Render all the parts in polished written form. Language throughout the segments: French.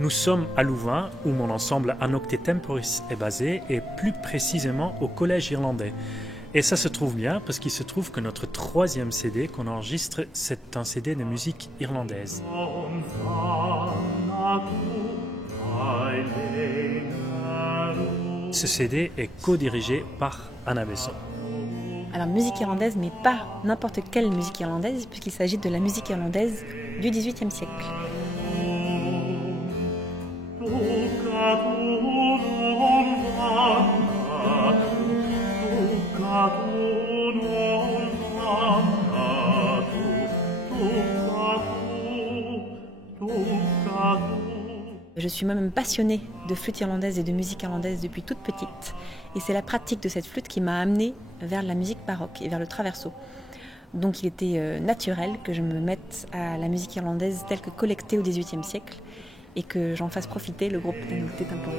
Nous sommes à Louvain, où mon ensemble Anocte Temporis est basé, et plus précisément au Collège irlandais. Et ça se trouve bien, parce qu'il se trouve que notre 3e CD qu'on enregistre, c'est un CD de musique irlandaise. Ce CD est co-dirigé par Anna Besson. Alors musique irlandaise, mais pas n'importe quelle musique irlandaise, puisqu'il s'agit de la musique irlandaise du XVIIIe siècle. Je suis moi-même passionnée de flûte irlandaise et de musique irlandaise depuis toute petite. Et c'est la pratique de cette flûte qui m'a amenée vers la musique baroque et vers le traverso. Donc il était naturel que je me mette à la musique irlandaise telle que collectée au XVIIIe siècle et que j'en fasse profiter le groupe Anocte Temporis.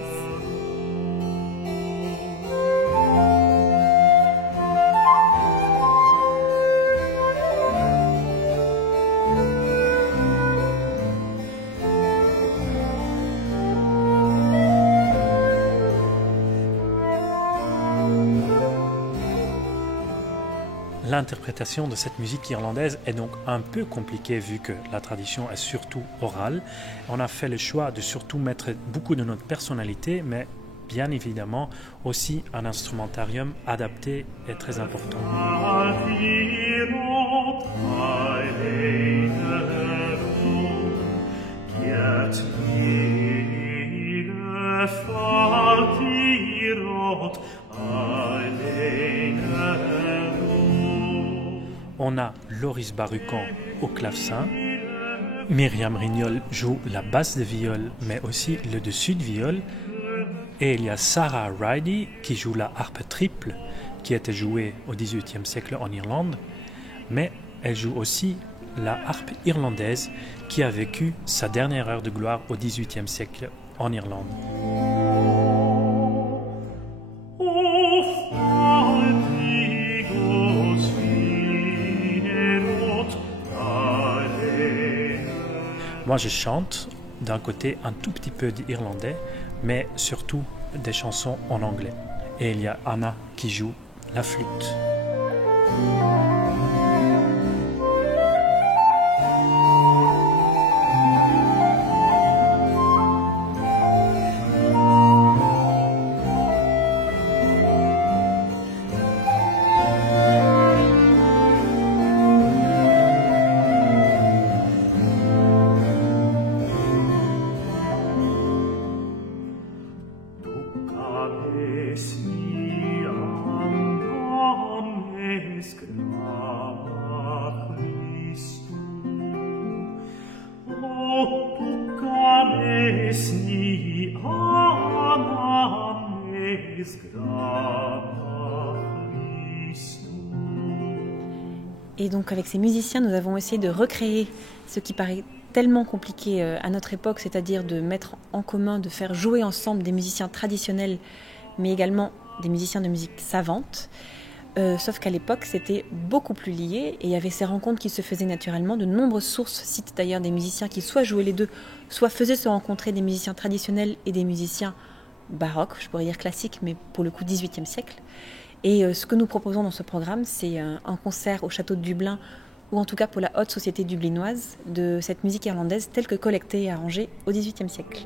L'interprétation de cette musique irlandaise est donc un peu compliquée vu que la tradition est surtout orale. On a fait le choix de surtout mettre beaucoup de notre personnalité, mais bien évidemment aussi un instrumentarium adapté est très important. On a Loris Barucan au clavecin, Myriam Rignol joue la basse de viol mais aussi le dessus de viol, et il y a Sarah Ridey qui joue la harpe triple qui était jouée au XVIIIe siècle en Irlande, mais elle joue aussi la harpe irlandaise qui a vécu sa dernière heure de gloire au XVIIIe siècle en Irlande. Moi, je chante d'un côté un tout petit peu d'irlandais, mais surtout des chansons en anglais. Et il y a Anna qui joue la flûte. Et donc avec ces musiciens, nous avons essayé de recréer ce qui paraît tellement compliqué à notre époque, c'est-à-dire de mettre en commun, de faire jouer ensemble des musiciens traditionnels, mais également des musiciens de musique savante. Sauf qu'à l'époque, c'était beaucoup plus lié et il y avait ces rencontres qui se faisaient naturellement. De nombreuses sources citent d'ailleurs des musiciens qui soit jouaient les deux, soit faisaient se rencontrer des musiciens traditionnels et des musiciens baroques, je pourrais dire classiques, mais pour le coup XVIIIe siècle. Et ce que nous proposons dans ce programme, c'est un concert au château de Dublin, ou en tout cas pour la haute société dublinoise, de cette musique irlandaise telle que collectée et arrangée au XVIIIe siècle.